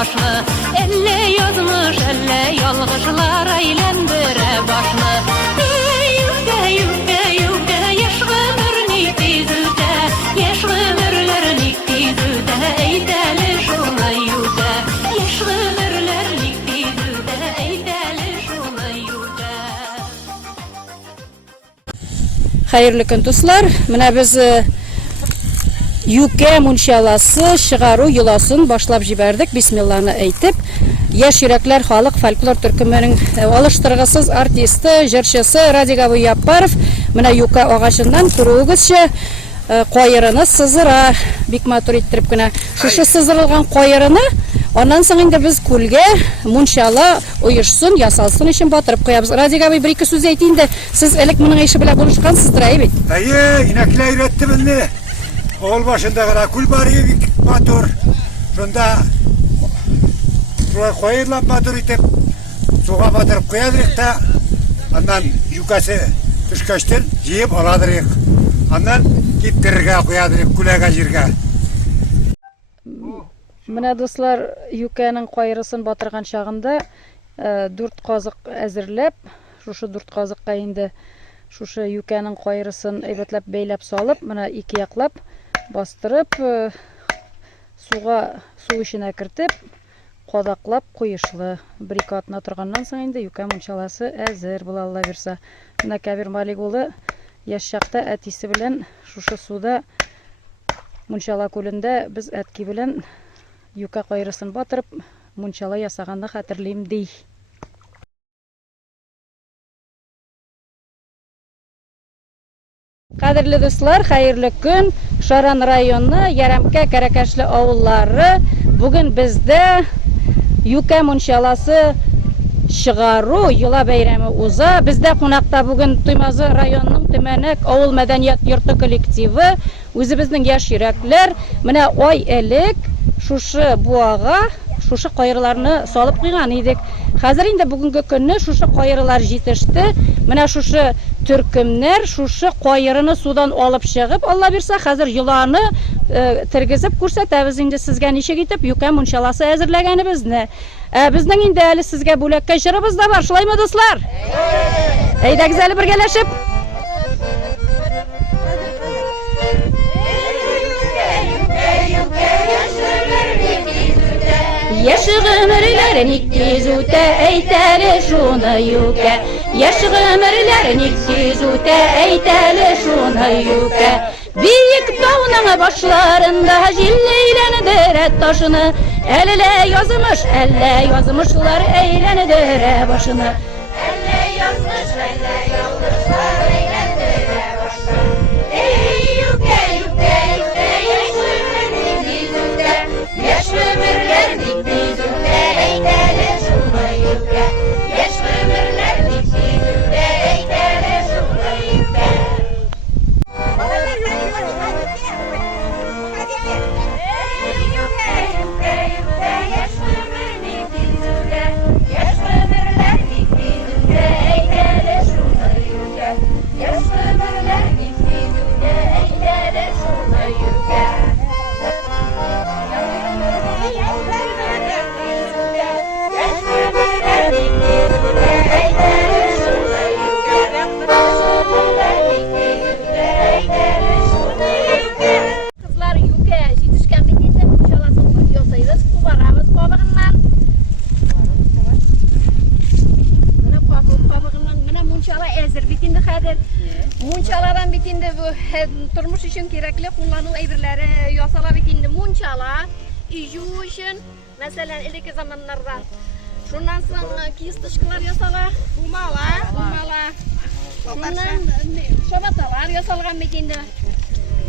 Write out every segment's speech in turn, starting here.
başlı. Elle yazmış, elle yalğışlar eylendire başlı. Yüke, yüke, yüke, yaş ömürni tizüde, yaş ömürlerini tizüde, eydeli şuna yüke. Yaş ömürlerini tizüde, eydeli şuna yüke. Hayırlı gün dostlar. Mine biz Yüke munşalası çıgaru yulaсын başlap jiberdik. Bismillah'ını eytip. Yaş yürekler halk folklor türkümenin alıştırgısız artisti, jırşısı Radika Yapparov. Mine Yüke ağaçından kuruğuzça koyarını sızıra bik matur ettirip güne. Şuşu sızırılgan koyarını ondan sonra biz kulge munşala uyuşsun, yasalsın için batırıp koyabız. Radika bir iki söz eytin de siz elek bunun işi bile buluşkansızdır ayıbet. Dayı inekler üretti beni. Oğul başında kadar kul bari bir motor. Şunda koyurlar motor itip suğa batırıp koyadırık da ondan yukası düşkaçtır jiyip aladırık. Ondan gittirirge koyadırık kulega jirge. Mine dostlar Yüke'nin koyırısın batırgan çağında 4 kazık әзірлеп, şuşu 4 kazıkka indi şuşu Yüke'nin koyırısın eybetlep beylep salıp, mine 2 yaklap bastırıp su işine kirtip kodaqlap koyuşlu. Bir-iki atına turgandan soň indi Yüke munçalası әзір bula Allah berse. Mine Kabir Malik oğlu yaş şaqta әтisi bilen şuşu suda munçala kölünde biz әtki bilen Yüke koyırısın batırıp munçala yasaganda hatırlayım dey. Kadirli dostlar, hayırlı gün. Şaran rayonu, Yaramka, Karakaşlı avulları. Bugün bizde Yüke munçalası çıgaru yıla beyremi uza. Bizde konakta bugün Tuymazı rayonunun Tümenek Avul Medeniyet Yurtu kolektivi. Özümüzün yaş yürekler. Mine oy elik şuşu buağa şuşu koyırlarını salıp kıygan idik. Hazır indi bugünkü günü şuşu koyırlar yetişti. Mine şuşu türkümler şuşu koyırını sudan alıp çıkıp Allah birse hazır yılanı tirgizip kursetemiz. Indi sizge nişe gitip Yüke munçalası hazırlaganı bizni. Bizden indi ali sizge bulakka jırımız da var. Şulay mı dostlar? Eyde güzeli birgeleşip. Yaşı ömürlerin iktizute eyteli şuna Yüke. Yaşı ömürlerin iktizute eyteli şuna Yüke. Büyük dağının başlarında jilleylendir et taşını. Elle yazmışlar eğlendir başını. Elle yazmış, elle yazmışlar eğlendir başını. Ey Yüke, Yüke, Yüke, yaş ömürlerin iktizute. Yaş ömürlerin iktizute eyteli şuna Yüke. Yaş ömürlerin iktizute eyteli şuna Yüke. Munçaladan bitindi bu turmuş için gerekli kullanılan eybirleri yasala bitindi munçala iyu için mesela ileriki zamanlarda şundan sonra kistışkılar yasala umala şundan şabatalar yasalgan bitindi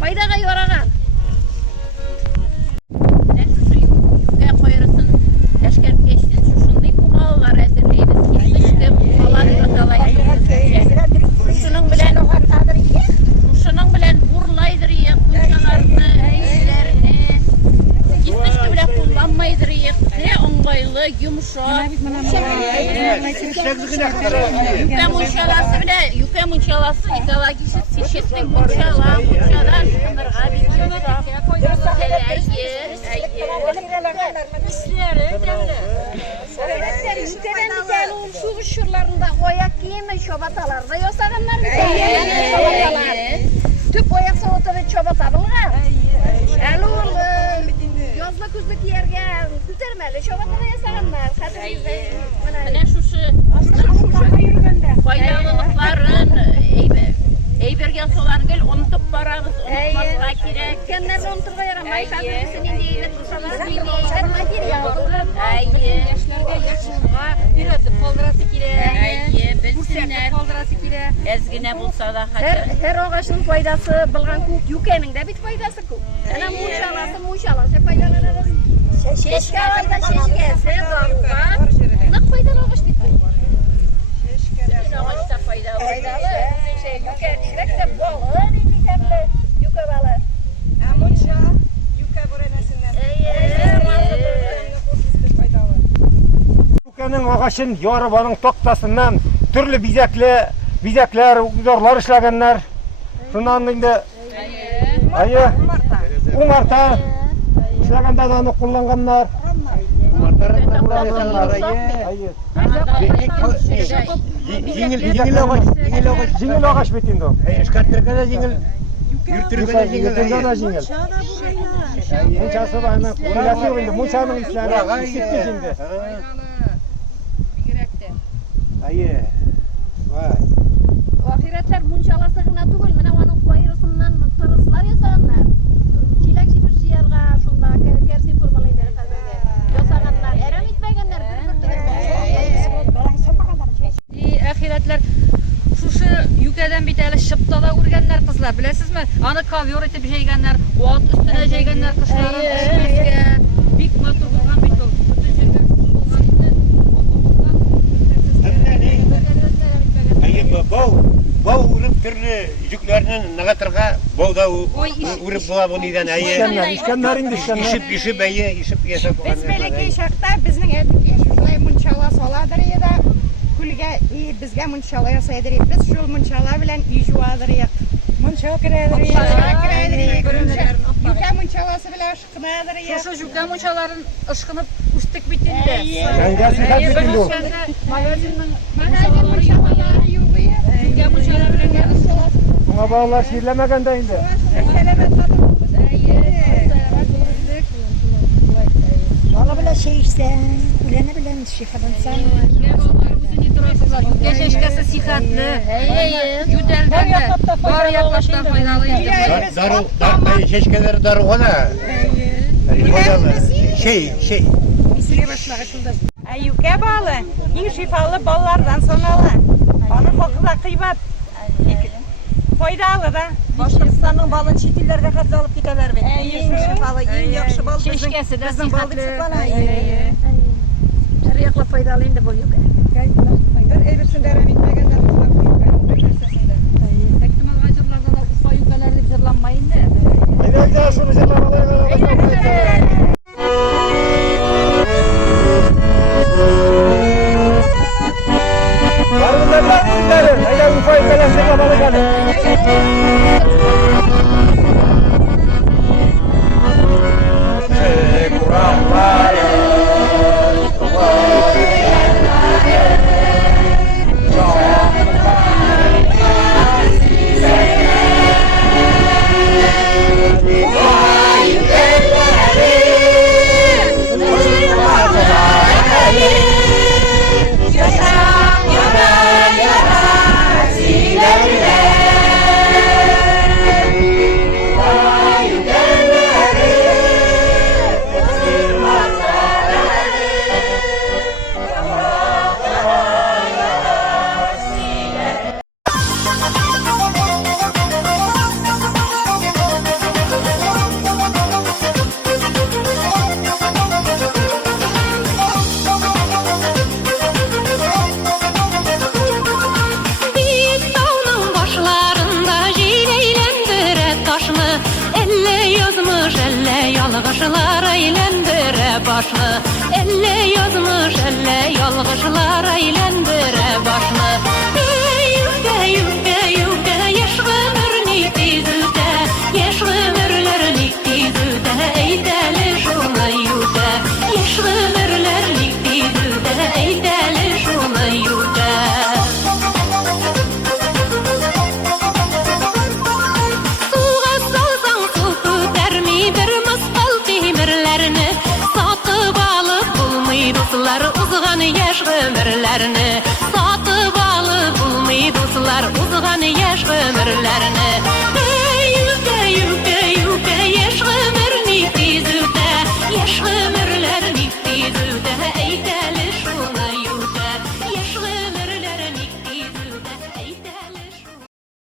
faydaga yoragan Şunun bilen burlaydır ya, bunçalarını, işlerini, gitmişti bile kullanmaydır ya, ne onbaylı, yumuşak. Yüke munçalası bile, yüke munçalası, idala kişi seçesinin munçala, munçalar, şunlarga bir yumuşak, teleyi, Yüzden bir şu şuralarında oyak giyimi çobatalarda yosaganlar mı? Tüp oyak soğutada çobatadılar. Elul yazla kuzluk yerge kutermeli çobatada yosaganlar. Hadi bizde Mana foydalılıkların eybergen solan gel unutup baramiz, unutmasga kerak. kendileri unuturga yaramay. Hazır indi eybet kursalar, indi eybet material. Yoshlarga yoshlarga öğretip qoldurası kerak. Bilsinler. Qoldurası kerak. Ezgine bulsa da Her ağaçın faydası bilgan ko'p, yukening de bit foydasi ko'p. Ana mushalasi foydalanadi. Sheshka oyda sheshkasi zorga. Naq foydali ağaç bitdi. ağaçta fayda var. Foydali. Yuke ishrakda bog'i deydiganlar. Yuke balı. Yukenin ağaçın yarıbanın toktasından türlü bizekler, zorlar işlegenler. Şundan da ayı, umarta işlegende de onu kullanganlar. Jingil ağaç bitindi o. Eşkarttırkada jingil, yürtürkada Jingil. Munçası var hemen kulası yok indi. Munçanın işleri işitti şimdi. Ayı. Vay. Ahiretler munchalasıgina tugul, mana onun fayrısından tırıslar yasaganlar. Çilek şifir şiyerga şunda kersi formalaylar hazırga. Yasaganlar, eram itmegenler Ahiretler şuşu yükeden bir tane şıptada urganlar kızlar bilesizmi? Anı kavyor etip jeygenler, ot üstüne jeygenler kışların pişmesge. Bik motor bulgan bit ol. Ayı bu urup türlü yüzüklerinin nagatırga bu da urup bula buniden ayı. İşkenler indi işkenler. İşip ayı, işip yasap. Biz belki şartta bizning şulay munchalar soladir edi. Kulga bizga munchalar yasadir. Biz şul munchalar bilan ijuadir. Muncha kiradir. Yuka munchalası bilan şıqnadir. Şuşu yükden munçaların ışkınıp üstlük bitindi. Yengesi kaç bitindi o? Yükden munçalar bilen geldi. Buna bağlar şiirlemegen de indi. Valla bile şey işte. Ulene bilen şey falan. Geçeşkesi sihatlı. Yüdelden de var yaklaştan faydalıydı. Darı, şeşkeleri darı ona. Şey. Yuka balı. En şifalı ballardan sanalı. Onun koku da kıymet. Faydalı da. Başkırstanın balın çitillerde katlı alıp giderler ve en şifalı, en yakışı bal Şeşkesi de bizim baldık sihatlı. çıkana. Teriyakla faydalıydı bu yuke. Evirsin derem itmegenler kulak Ektimal gacırlarda da ufa yükelerde zırlanmayın da. Haydi daha şunu Yarınlardan bizlerin. Haydi ufayı falan zırlamalı gelin. Büyük dağının başlarında jileylendire taşını, elle yazmış elle yalğışlar eylendire başını, elle yazmış elle yalğışlar eylendire başını.